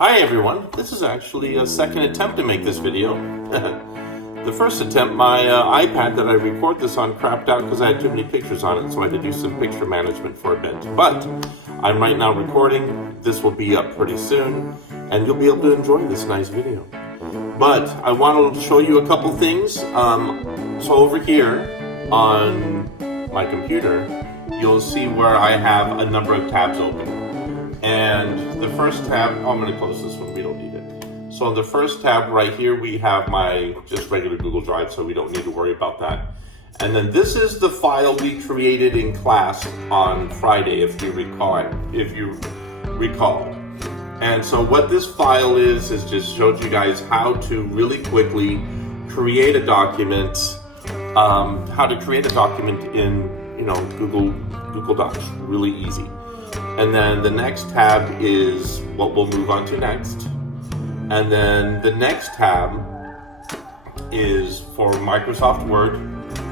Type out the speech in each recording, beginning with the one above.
Hi everyone, this is actually a second attempt to make this video. The first attempt, my iPad that I record this on crapped out because I had too many pictures on it, so I had to do some picture management for a bit. But I'm right now recording, this will be up pretty soon, and you'll be able to enjoy this nice video. But I want to show you a couple things. So over here on my computer, you'll see where I have a number of tabs open. And the first tab, I'm going to close this one, we don't need it. So on the first tab right here, we have my just regular Google Drive, so we don't need to worry about that. And then this is the file we created in class on Friday, if you recall. And so what this file is just showed you guys how to really quickly create a document, in Google Docs, really easy. And then the next tab is what we'll move on to next. And then the next tab is for Microsoft Word,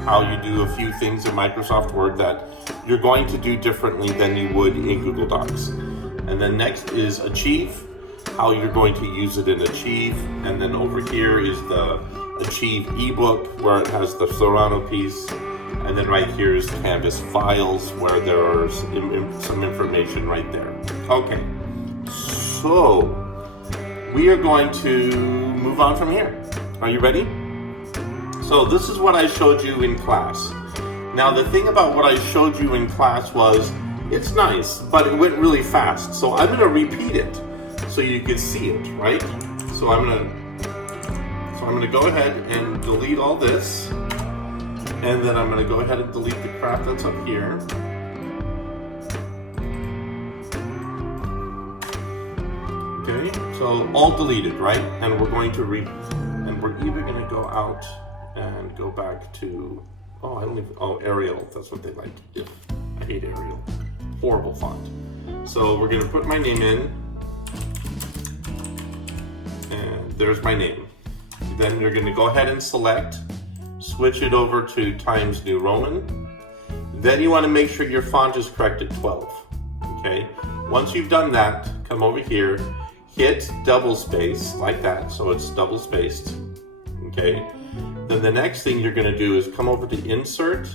how you do a few things in Microsoft Word that you're going to do differently than you would in Google Docs. And then next is Achieve, how you're going to use it in Achieve. And then over here is the Achieve ebook, where it has the Serrano piece. And then right here is Canvas Files, where there are some information right there. Okay, so we are going to move on from here. Are you ready? So this is what I showed you in class. Now the thing about what I showed you in class was, it's nice, but it went really fast. So I'm going to repeat it so you can see it, right? So I'm going to go ahead and delete all this. And then I'm going to go ahead and delete the crap that's up here. Okay, so all deleted, right? And we're going to and we're even going to go out and go back to, Arial, that's what they like. Yeah, I hate Arial. Horrible font. So we're going to put my name in. And there's my name. Then you're going to go ahead and select. Switch it over to Times New Roman. Then you want to make sure your font is correct at 12. Okay. Once you've done that, come over here, hit double space like that, so it's double spaced. Okay. Then the next thing you're going to do is come over to Insert,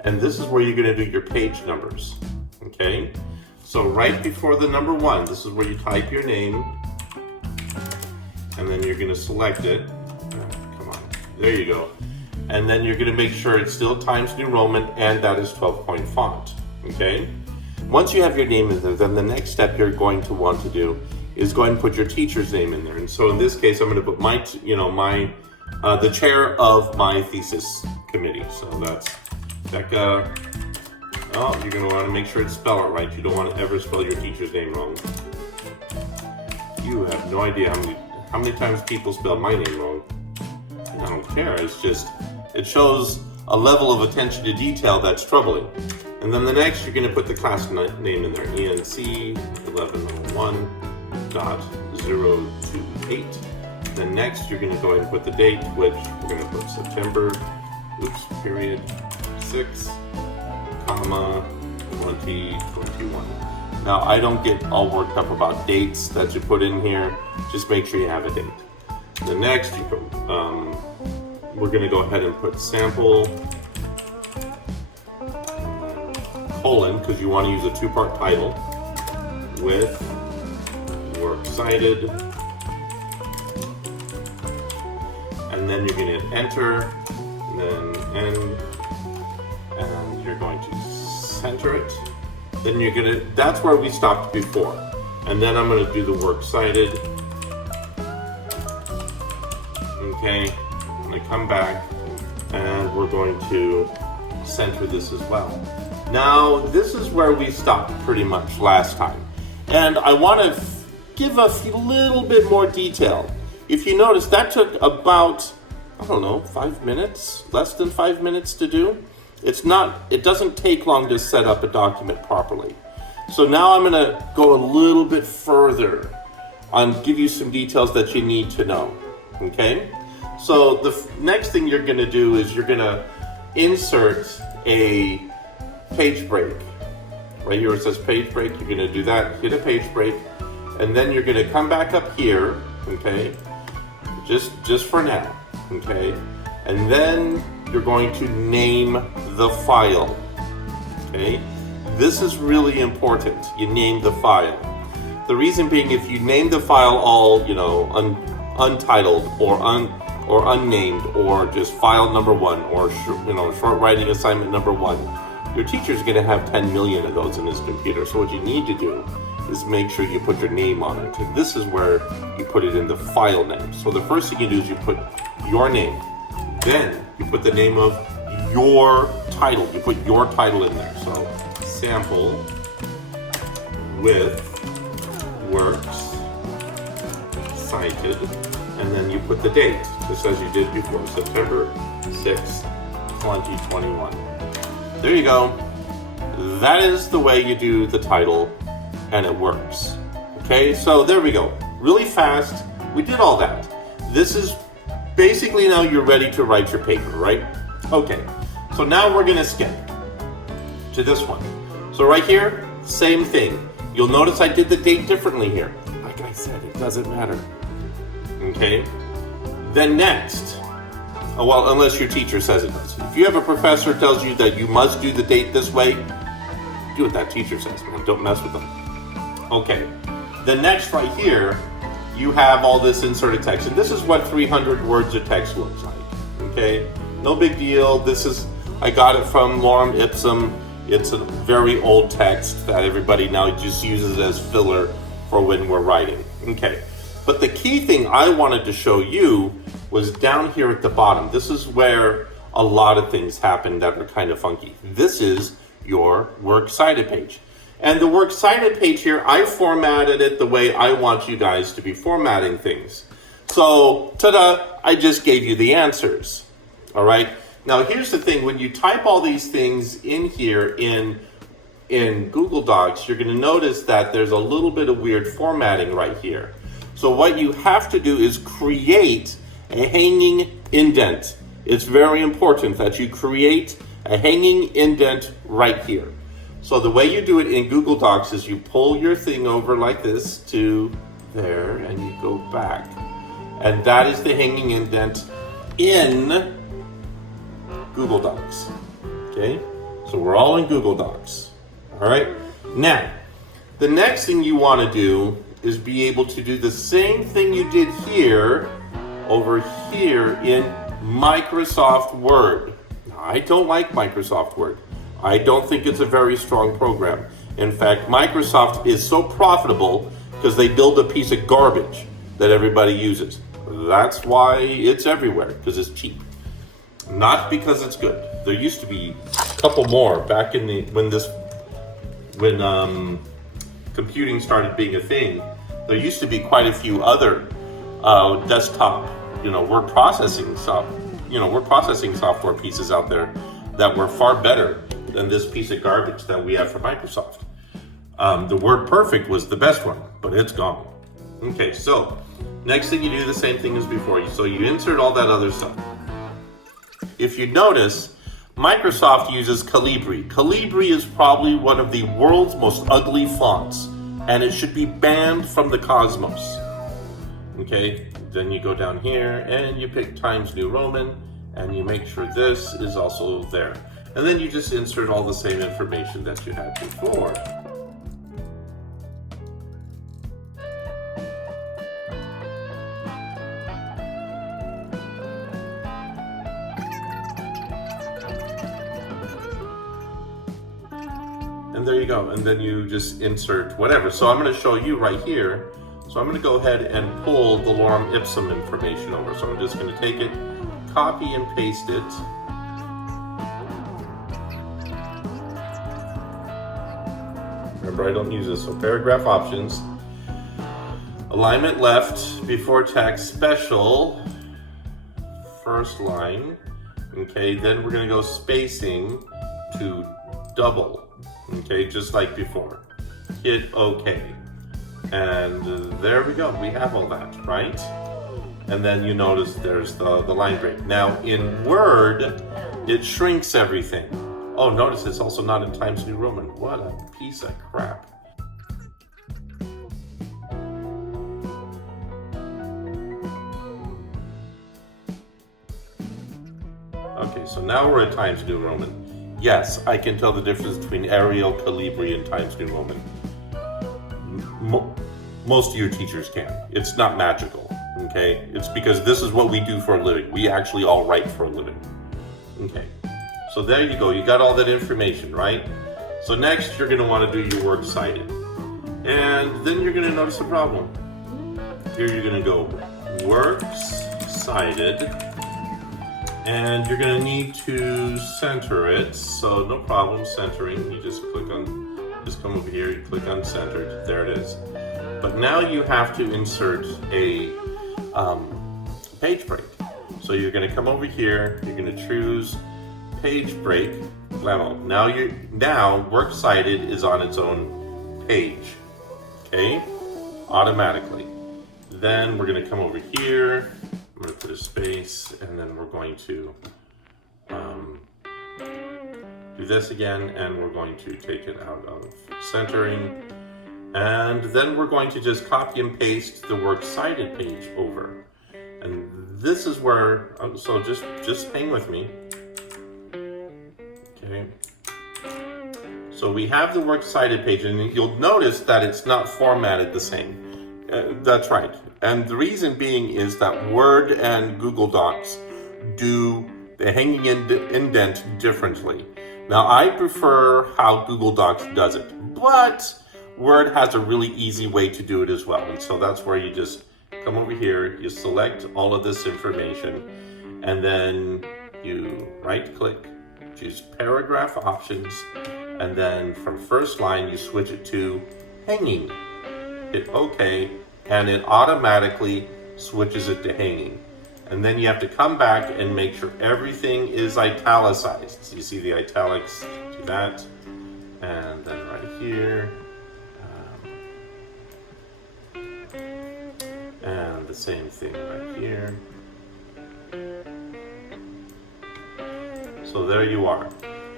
and this is where you're going to do your page numbers. Okay. So right before the number 1, this is where you type your name, and then you're going to select it. Come on. There you go. And then you're going to make sure it's still Times New Roman, and that is 12-point font, okay? Once you have your name in there, then the next step you're going to want to do is go ahead and put your teacher's name in there. And so in this case, I'm going to put the chair of my thesis committee. So that's Becca. Oh, you're going to want to make sure it's spelled it right. You don't want to ever spell your teacher's name wrong. You have no idea how many times people spell my name wrong. I don't care, it's just, it shows a level of attention to detail that's troubling. And then the next, you're going to put the class name in there, ENC 1101.028. Then next, you're going to go ahead and put the date, which we're going to put September, period, 6, comma, 2021. Now, I don't get all worked up about dates that you put in here, just make sure you have a date. The next, we're going to go ahead and put sample, colon, because you want to use a 2-part title, with works cited, and then you're going to hit enter, and then end, and you're going to center it. Then you're going to, that's where we stopped before. And then I'm going to do the works cited. Okay, I'm going to come back and we're going to center this as well. Now, this is where we stopped pretty much last time. And I want to give a little bit more detail. If you notice, that took about, 5 minutes, less than 5 minutes to do. It doesn't take long to set up a document properly. So now I'm going to go a little bit further and give you some details that you need to know. Okay? So the next thing you're going to do is you're going to insert a page break. Right here it says page break. You're going to do that, hit a page break, and then you're going to come back up here, okay, just for now, okay, and then you're going to name the file, okay. This is really important. You name the file. The reason being, if you name the file all, you know, untitled or unnamed, or just file number 1, or short writing assignment number 1, your teacher's going to have 10 million of those in his computer. So what you need to do is make sure you put your name on it. And this is where you put it in the file name. So the first thing you do is you put your name. Then you put the name of your title. You put your title in there. So sample with works cited, and then you put the date, just as you did before, September 6th, 2021. There you go. That is the way you do the title, and it works. Okay, so there we go. Really fast. We did all that. This is basically now you're ready to write your paper, right? Okay, so now we're gonna skip to this one. So right here, same thing. You'll notice I did the date differently here. Like I said, it doesn't matter. Okay? Then next, well, unless your teacher says it does. If you have a professor who tells you that you must do the date this way, do what that teacher says, man. Don't mess with them. Okay. Then next right here, you have all this inserted text. And this is what 300 words of text looks like. Okay? No big deal. I got it from Lorem Ipsum. It's a very old text that everybody now just uses as filler for when we're writing. Okay, but the key thing I wanted to show you was down here at the bottom. This is where a lot of things happen that are kind of funky. This is your works cited page. And the works cited page here, I formatted it the way I want you guys to be formatting things. So, ta-da, I just gave you the answers, all right? Now, here's the thing. When you type all these things in here in Google Docs, you're going to notice that there's a little bit of weird formatting right here. So what you have to do is create a hanging indent. It's very important that you create a hanging indent right here. So the way you do it in Google Docs is you pull your thing over like this to there, and you go back. And that is the hanging indent in Google Docs. Okay, so we're all in Google Docs. All right, now the next thing you want to do is be able to do the same thing you did here over here in Microsoft Word. Now, I don't like Microsoft Word. I don't think it's a very strong program. In fact, Microsoft is so profitable because they build a piece of garbage that everybody uses. That's why it's everywhere, because it's cheap. Not because it's good. There used to be a couple more back in when computing started being a thing. There used to be quite a few other desktop, word processing software pieces out there that were far better than this piece of garbage that we have from Microsoft. The WordPerfect was the best one, but it's gone. Okay, so next thing you do the same thing as before. So you insert all that other stuff. If you notice, Microsoft uses Calibri. Calibri is probably one of the world's most ugly fonts, and it should be banned from the cosmos. Okay, then you go down here and you pick Times New Roman, and you make sure this is also there. And then you just insert all the same information that you had before. And there you go, and then you just insert whatever. So I'm going to show you right here. So I'm going to go ahead and pull the Lorem Ipsum information over. So I'm just going to take it, copy and paste it. Remember, I don't use this. So paragraph options, alignment left, before text, special, first line. Okay, then we're going to go spacing to double. Okay, just like before. Hit OK. And there we go. We have all that, right? And then you notice there's the line break. Now in Word, it shrinks everything. Oh, notice it's also not in Times New Roman. What a piece of crap. Okay, so now we're at Times New Roman. Yes, I can tell the difference between Arial, Calibri, and Times New Roman. Most of your teachers can. It's not magical, okay? It's because this is what we do for a living. We actually all write for a living. Okay, so there you go. You got all that information, right? So next, you're going to want to do your works cited. And then you're going to notice a problem. Here you're going to go works cited. And you're going to need to center it. So no problem centering. You just come over here, you click on centered. There it is. But now you have to insert a page break. So you're going to come over here, you're going to choose page break. Now works cited is on its own page. Okay? Automatically. Then we're going to come over here. I'm going to put a space, and then we're going to do this again, and we're going to take it out of centering. And then we're going to just copy and paste the works cited page over. And this is where, so just hang with me. Okay. So we have the works cited page, and you'll notice that it's not formatted the same. That's right. And the reason being is that Word and Google Docs do the hanging indent differently. Now, I prefer how Google Docs does it, but Word has a really easy way to do it as well. And so that's where you just come over here, you select all of this information, and then you right-click, choose Paragraph Options, and then from first line, you switch it to Hanging. Hit OK, and it automatically switches it to hanging. And then you have to come back and make sure everything is italicized. So you see the italics, do that. And then right here. And the same thing right here. So there you are.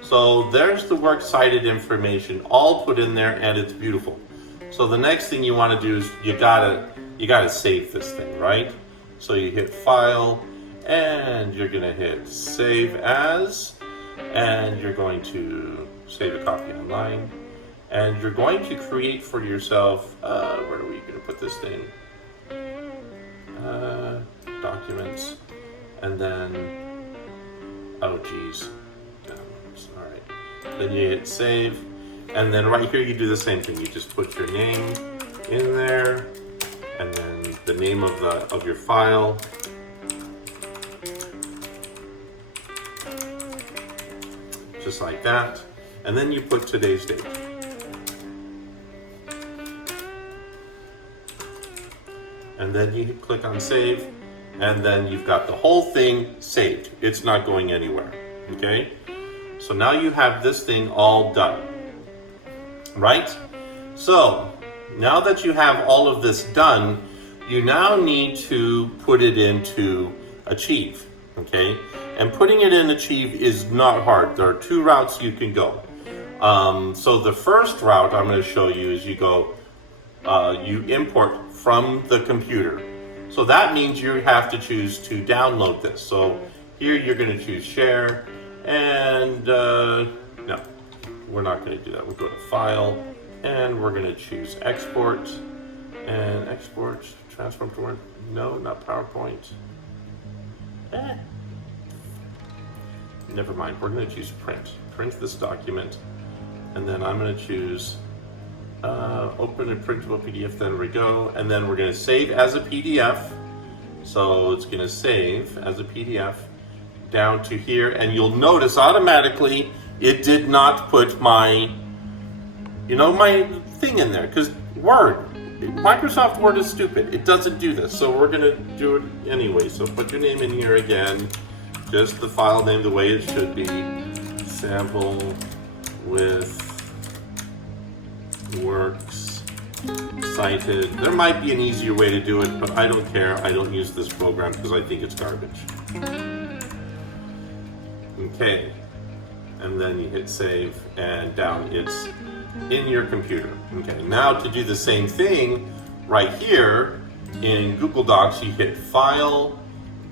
So there's the works cited information all put in there, and it's beautiful. So the next thing you want to do is you gotta save this thing, right? So you hit File, and you're gonna hit Save As, and you're going to save a copy online, and you're going to create for yourself. Where are we gonna put this thing? Documents, and then all right. Then you hit Save. And then right here, you do the same thing. You just put your name in there, and then the name of your file. Just like that. And then you put today's date. And then you click on Save, and then you've got the whole thing saved. It's not going anywhere, okay? So now you have this thing all done. Right? So, now that you have all of this done, you now need to put it into Achieve, okay? And putting it in Achieve is not hard. There are two routes you can go. So the first route I'm going to show you is you import from the computer. So that means you have to choose to download this. So here you're going to choose Share, and no. We're not going to do that. We'll go to File, and we're going to choose Export, and Export, Transform to Word. No, not PowerPoint. Never mind. We're going to choose Print. Print this document, and then I'm going to choose Open a printable PDF. Then we go, and then we're going to save as a PDF. So it's going to save as a PDF down to here, and you'll notice automatically it did not put my thing in there, because Microsoft Word is stupid. It doesn't do this, so we're going to do it anyway. So put your name in here again, just the file name the way it should be, sample with works cited. There might be an easier way to do it, but I don't care. I don't use this program because I think it's garbage. Okay. And then you hit Save, and down it's in your computer. Okay, now to do the same thing, right here in Google Docs, you hit File,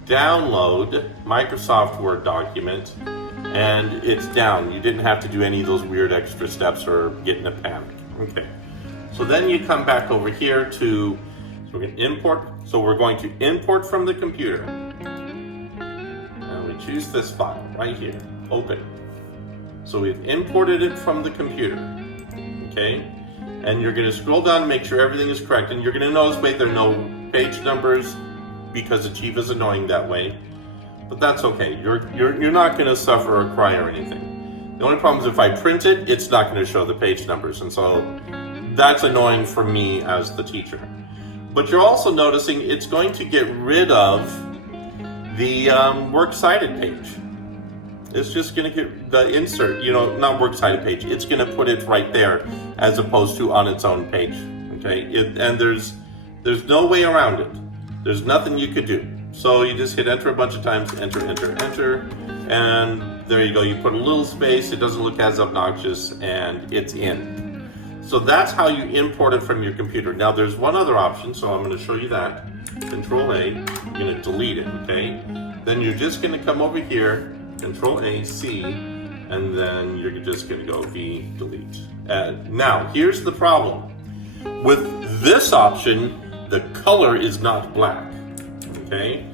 download Microsoft Word document, and it's down. You didn't have to do any of those weird extra steps or get in a panic. Okay. So then you come back over here to, so we're going to import. So we're going to import from the computer. And we choose this file right here, open. So we've imported it from the computer. Okay. And you're going to scroll down and make sure everything is correct. And you're going to notice, wait, there are no page numbers because Achieve is annoying that way. But that's okay. You're not going to suffer or cry or anything. The only problem is if I print it, it's not going to show the page numbers. And so that's annoying for me as the teacher. But you're also noticing it's going to get rid of the works cited page. It's just going to get the insert, not works cited page. It's going to put it right there as opposed to on its own page. Okay, and there's no way around it. There's nothing you could do. So you just hit enter a bunch of times, enter, enter, enter, and there you go. You put a little space. It doesn't look as obnoxious, and it's in. So that's how you import it from your computer. Now there's one other option, so I'm going to show you that. Control A, you're going to delete it, okay? Then you're just going to come over here, Control A, C, and then you're just going to go V, delete. Now, here's the problem. With this option, the color is not black, okay?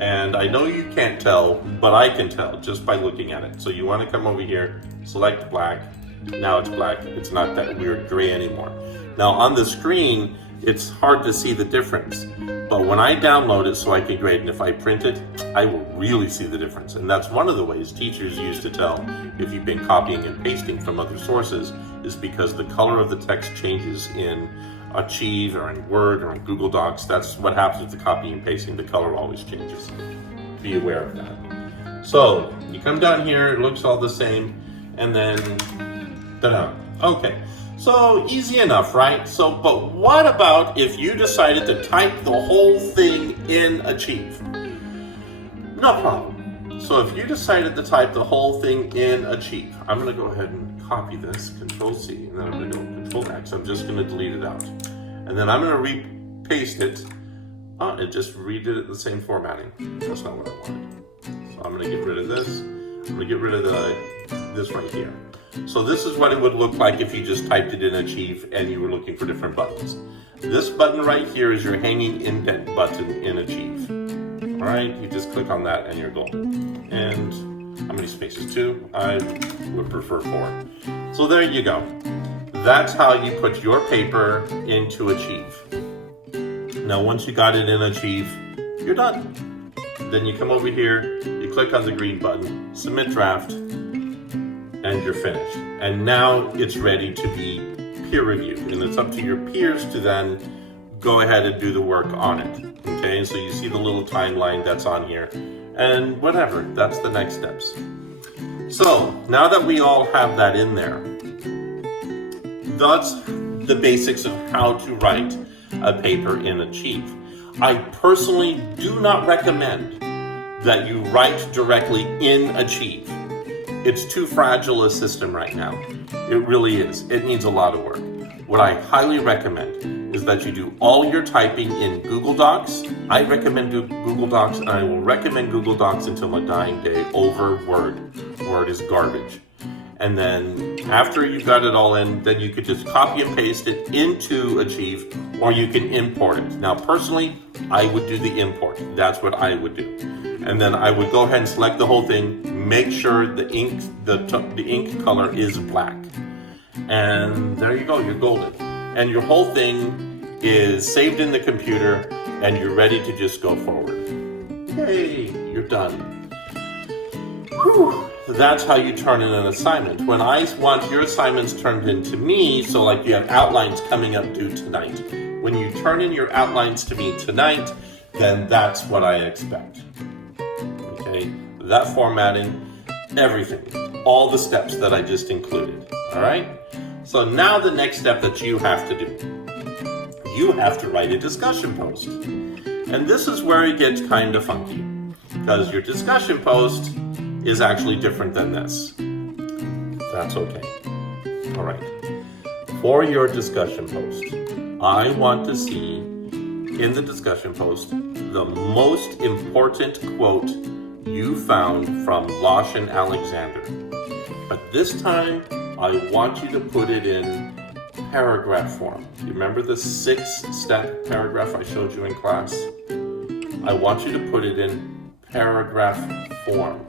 And I know you can't tell, but I can tell just by looking at it. So you want to come over here, select black. Now it's black. It's not that weird gray anymore. Now on the screen, it's hard to see the difference. But when I download it so I can grade, and if I print it, I will really see the difference. And that's one of the ways teachers use to tell if you've been copying and pasting from other sources, is because the color of the text changes in Achieve or in Word or in Google Docs. That's what happens with the copying and pasting. The color always changes. Be aware of that. So you come down here, it looks all the same, and then ta-da. Okay. So easy enough, right? So, but what about if you decided to type the whole thing in Achieve? No problem. So if you decided to type the whole thing in Achieve, I'm going to go ahead and copy this, Control C, and then I'm going to go Control X. I'm just going to delete it out. And then I'm going to repaste it. It just redid it the same formatting. That's not what I wanted. So I'm going to get rid of this. I'm going to get rid of this right here. So this is what it would look like if you just typed it in Achieve and you were looking for different buttons. This button right here is your hanging indent button in Achieve. All right, you just click on that and you're golden. And how many spaces? 2? I would prefer 4. So there you go. That's how you put your paper into Achieve. Now once you got it in Achieve, you're done. Then you come over here, you click on the green button, Submit Draft, and you're finished. And now it's ready to be peer reviewed. And it's up to your peers to then go ahead and do the work on it. Okay, so you see the little timeline that's on here. And whatever, that's the next steps. So now that we all have that in there, that's the basics of how to write a paper in Achieve. I personally do not recommend that you write directly in Achieve. It's too fragile a system right now. It really is. It needs a lot of work. What I highly recommend is that you do all your typing in Google Docs. I recommend Google Docs, and I will recommend Google Docs until my dying day over Word. Word is garbage. And then after you've got it all in, then you could just copy and paste it into Achieve, or you can import it. Now, personally, I would do the import. That's what I would do. And then I would go ahead and select the whole thing, make sure the ink color is black. And there you go, you're golden. And your whole thing is saved in the computer, and you're ready to just go forward. Yay, you're done. Whew. That's how you turn in an assignment. When I want your assignments turned in to me, so like you have outlines coming up due tonight, when you turn in your outlines to me tonight, then that's what I expect. Okay, that formatting, everything, all the steps that I just included, all right? So now the next step that you have to do, you have to write a discussion post. And this is where it gets kind of funky, because your discussion post is actually different than this. That's okay. All right. For your discussion post, I want to see in the discussion post the most important quote you found from Losh and Alexander. But this time, I want you to put it in paragraph form. You remember the 6-step paragraph I showed you in class? I want you to put it in paragraph form.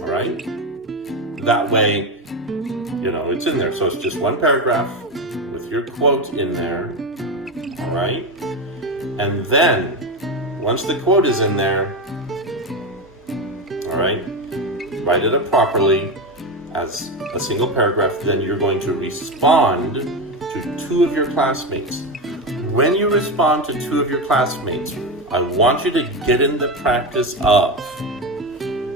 All right? That way, it's in there. So it's just one paragraph with your quote in there. All right? And then, once the quote is in there, all right, write it up properly as a single paragraph. Then you're going to respond to 2 of your classmates. When you respond to 2 of your classmates, I want you to get in the practice of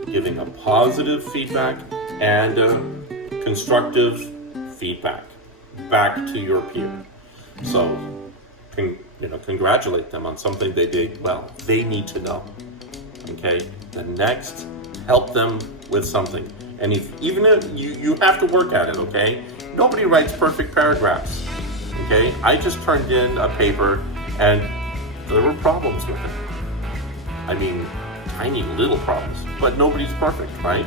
giving a positive feedback and a constructive feedback back to your peer. So, congratulate them on something they did well. They need to know. Okay? The next, help them with something. And even if you have to work at it, okay? Nobody writes perfect paragraphs. Okay? I just turned in a paper and there were problems with it. I mean, tiny little problems. But nobody's perfect, right?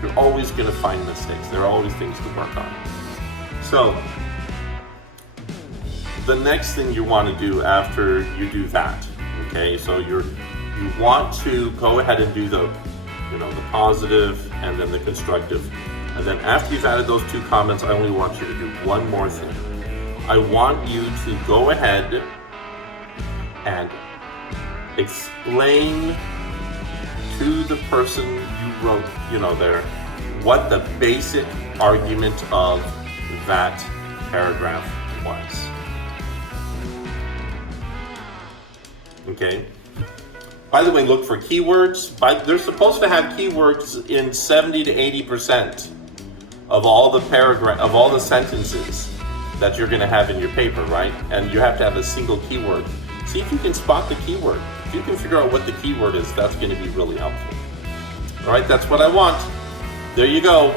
You're always going to find mistakes. There are always things to work on. So, the next thing you want to do after you do that, okay? So you want to go ahead and do the positive and then the constructive. And then after you've added those 2 comments, I only want you to do one more thing. I want you to go ahead and explain to the person you wrote, there, what the basic argument of that paragraph was. Okay. By the way, look for keywords. They're supposed to have keywords in 70 to 80% of all the sentences that you're going to have in your paper, right? And you have to have a single keyword. See if you can spot the keyword. If you can figure out what the keyword is, that's going to be really helpful. All right, that's what I want. There you go.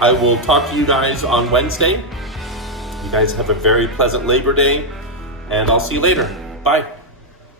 I will talk to you guys on Wednesday. You guys have a very pleasant Labor Day, and I'll see you later. Bye.